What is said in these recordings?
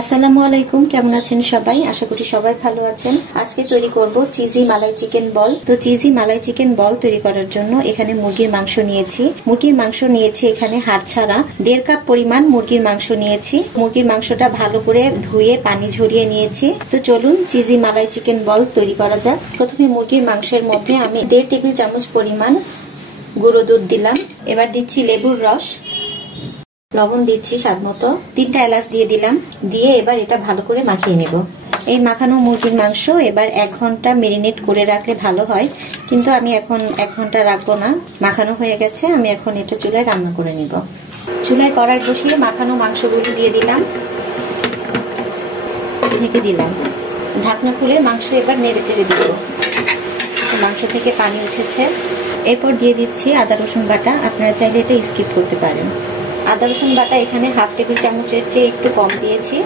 আসসালামু আলাইকুম, কেমন আছেন সবাই? আশা করি সবাই ভালো আছেন। আজকে তৈরি করব চিজি মালাই চিকেন বল। তো চিজি মালাই চিকেন বল তৈরি করার জন্য এখানে মুরগির মাংস নিয়েছি। এখানে হাড় ছাড়া 1.5 কাপ পরিমাণ মুরগির মাংস নিয়েছি। মুরগির মাংসটা ভালো করে ধুয়ে পানি ঝরিয়ে নিয়েছি। তো চলুন চিজি মালাই চিকেন বল তৈরি করা যাক। প্রথমে মুরগির মাংসের মধ্যে আমি 1.5 টেবিল চামচ পরিমাণ গুঁড়ো দুধ দিলাম। এবার দিচ্ছি লেবুর রস, লবণ দিচ্ছি স্বাদ মতো, 3টা এলাচ দিয়ে দিলাম। দিয়ে এবার এটা ভালো করে মাখিয়ে নেব। এই মাখানো মুরগির মাংস এবার 1 ঘন্টা মেরিনেট করে রাখলে ভালো হয়, কিন্তু আমি এখন 1 ঘন্টা রাখবো না। মাখানো হয়ে গেছে, আমি এখন এটা চুলায় রান্না করে নিব। চুলায় কড়াই বসিয়ে মাখানো মাংসগুলো দিয়ে দিলাম, ঢেকে দিলাম। ঢাকনা খুলে মাংস এবার নেড়ে চেড়ে দিব। মাংস থেকে পানি উঠেছে। এরপর দিয়ে দিচ্ছি আদা রসুন বাটা। আপনারা চাইলে এটা স্কিপ করতে পারেন। আদা রসুন বাটা এখানে 1/2 টেবিল চামচের চেয়ে একটু কম দিয়েছি।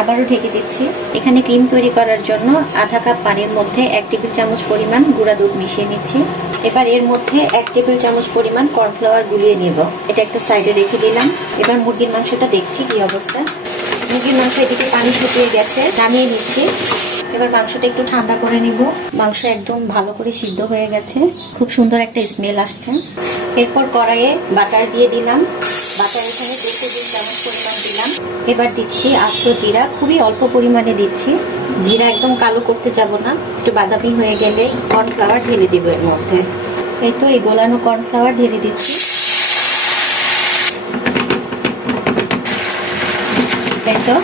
আবারও ঢেকে দিচ্ছি। এখানে ক্রিম তৈরি করার জন্য আধা কাপ পানির মধ্যে 1 টেবিল চামচ পরিমাণ গুঁড়া দুধ মিশিয়ে নিচ্ছি। এবার এর মধ্যে 1 টেবিল চামচ পরিমাণ কর্নফ্লাওয়ার গুলিয়ে নেব। এটা একটা সাইডে রেখে দিলাম। এবার মুরগির মাংসটা দেখছি কি অবস্থা। মুরগির মাংস এদিকে পানি শুকিয়ে গেছে, নামিয়ে নিচ্ছি। এবার মাংসটা একটু ঠান্ডা করে নিব। মাংস একদম ভালো করে সিদ্ধ হয়ে গেছে, খুব সুন্দর একটা স্মেল আসছে। এরপর কড়াইয়ে বাটার দিয়ে দিলাম। বাটার এখানে 2 টেবিল চামচ পরিমাণ দিলাম। এবার দিচ্ছি আস্ত জিরা, খুবই অল্প পরিমাণে দিচ্ছি। জিরা একদম কালো করতে যাব না, একটু বাদামি হয়ে গেলে কর্নফ্লাওয়ার ঢেলে দিব এর মধ্যে। এই তো এই গোলানো কর্নফ্লাওয়ার ঢেলে দিচ্ছি। এই তো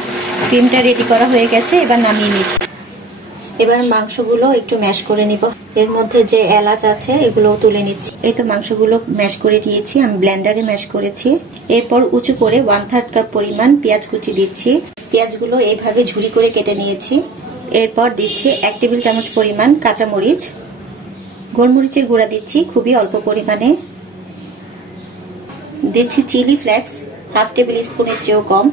ক্রিমটা রেডি করা হয়ে গেছে, এবার নামিয়ে নিচ্ছি। এবার মাংসগুলো একটু ম্যাশ করে নিব। এর মধ্যে যে এলাচ আছে এগুলো তুলে নিচ্ছি। এই তো মাংসগুলো ম্যাশ করে দিয়েছি, আমি ব্লেন্ডারে ম্যাশ করেছি। এরপর উঁচু করে 1/3 কাপ পরিমাণ পেঁয়াজ কুচি দিচ্ছি। পেঁয়াজগুলো এইভাবে ঝুরি করে কেটে নিয়েছি। এরপর দিচ্ছি 1 টেবিল চামচ পরিমাণ কাঁচামরিচ। গোলমরিচের গুঁড়া দিচ্ছি খুবই অল্প পরিমাণে। দিচ্ছি চিলি ফ্লেক্স 1/2 টেবিল স্পুনের চেয়েও কম।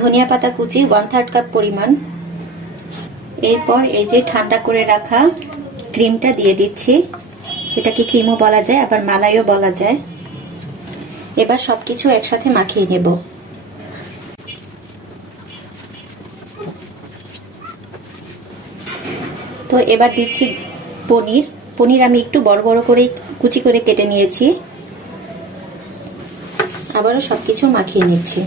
ধনিয়া পাতা কুচি 1/3 কাপ পরিমাণ। এরপর এই যে ঠান্ডা করে রাখা ক্রিমটা দিয়ে দিচ্ছি। এটাকে ক্রিমও বলা যায়, আবার মালাইও বলা যায়। এবার সবকিছু একসাথে মাখিয়ে নেব। তো এবার দিচ্ছি পনির। পনির আমি একটু বড় বড় করে কুচি করে কেটে নিয়েছি। আবারও সবকিছু মাখিয়ে নিচ্ছি।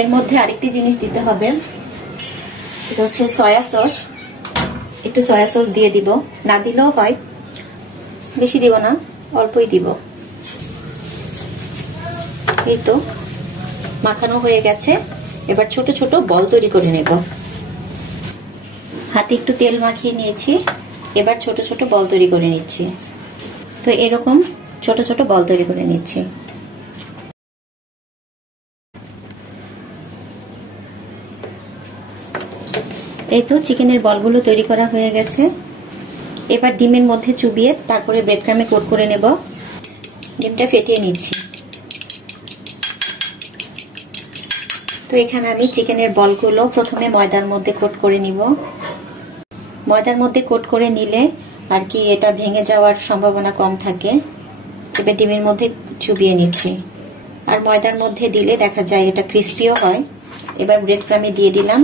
এর মধ্যে আরেকটি জিনিস দিতে হবে, এটা হচ্ছে সয়া সস। একটু সয়া সস দিয়ে দিব, না দিলেও হয়, বেশি দিব না, অল্পই দিব। এই তো মাখানো হয়ে গেছে। এবার ছোট ছোট বল তৈরি করে নেব। হাতে একটু তেল মাখিয়ে নিয়েছি। এবার ছোট ছোট বল তৈরি করে নিচ্ছি। তো এরকম ছোট ছোট বল তৈরি করে নিচ্ছি। এই তো চিকেনের বলগুলো তৈরি করা হয়ে গেছে। এবার ডিমের মধ্যে চুবিয়ে তারপরে ব্রেড ক্রামে কোট করে নেব। ডিমটা ফেটিয়ে নিচ্ছি। তো এখানে আমি চিকেনের বলগুলো প্রথমে ময়দার মধ্যে কোট করে নিব। ময়দার মধ্যে কোট করে নিলে আর কি এটা ভেঙে যাওয়ার সম্ভাবনা কম থাকে। এবার ডিমের মধ্যে চুবিয়ে নিচ্ছি। আর ময়দার মধ্যে দিলে দেখা যায় এটা ক্রিস্পিও হয়। এবার ব্রেড ক্রামে দিয়ে দিলাম।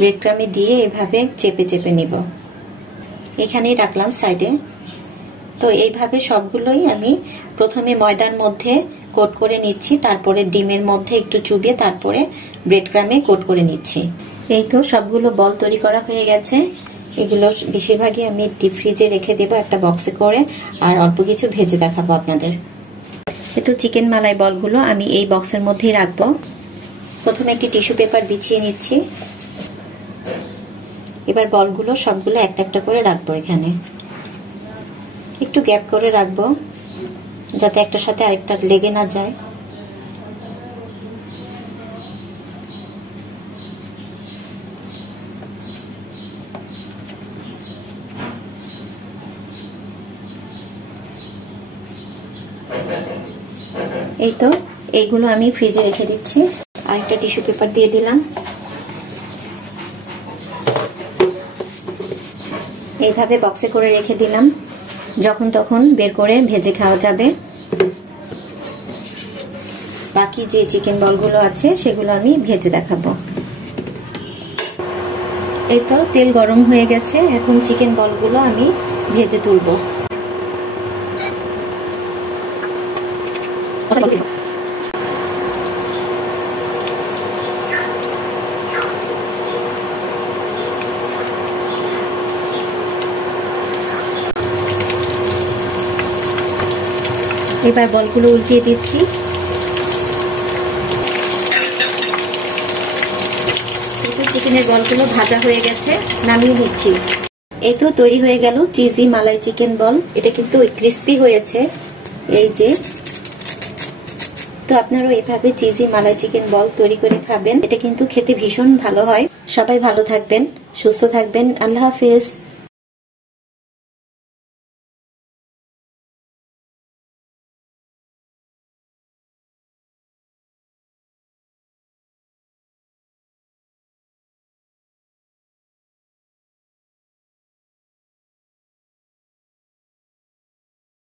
ব্রেড ক্রামে দিয়ে এভাবে চেপে চেপে নিব। এখানেই রাখলাম সাইডে। তো এইভাবে সবগুলোই আমি প্রথমে ময়দার মধ্যে কোট করে নিচ্ছি, তারপরে ডিমের মধ্যে একটু চুবিয়ে তারপরে ব্রেড ক্রামে কোট করে নিচ্ছি। এই তো সবগুলো বল তৈরি করা হয়ে গেছে। এগুলো বেশিরভাগই আমি ডিপ ফ্রিজে রেখে দেবো একটা বক্সে করে, আর অল্প কিছু ভেজে দেখাবো আপনাদের। এই তো চিকেন মালাই বলগুলো আমি এই বক্সের মধ্যেই রাখবো। প্রথমে একটি টিস্যু পেপার বিছিয়ে নিচ্ছি। এবার বলগুলো সবগুলো একটা একটা করে রাখবো। এখানে একটু গ্যাপ করে রাখবো যাতে একটার সাথে আরেকটা লেগে না যায়। এই তো এইগুলো আমি ফ্রিজে রেখে দিচ্ছি। আরেকটা টিস্যু পেপার দিয়ে দিলাম। এইভাবে বক্সে করে রেখে দিলাম, যখন তখন বের করে ভেজে খাওয়া যাবে। বাকি যে চিকেন বলগুলো আছে সেগুলো আমি ভেজে দেখাবো। এই তো তেল গরম হয়ে গেছে, এখন চিকেন বলগুলো আমি ভেজে তুলবো। এবার বলগুলো উল্টিয়ে দিচ্ছি। চিকেনের বলগুলো ভাজা হয়ে গেছে, নামিয়ে নিচ্ছি। এই তো তৈরি হয়ে গেল চিজি মালাই চিকেন বল। এটা কিন্তু ক্রিস্পি হয়েছে, এই যে। তো আপনারাও এভাবে চিজি মালাই চিকেন বল তৈরি করে খাবেন, এটা কিন্তু খেতে ভীষণ ভালো হয়। সবাই ভালো থাকবেন, সুস্থ থাকবেন। আল্লাহ হাফেজ।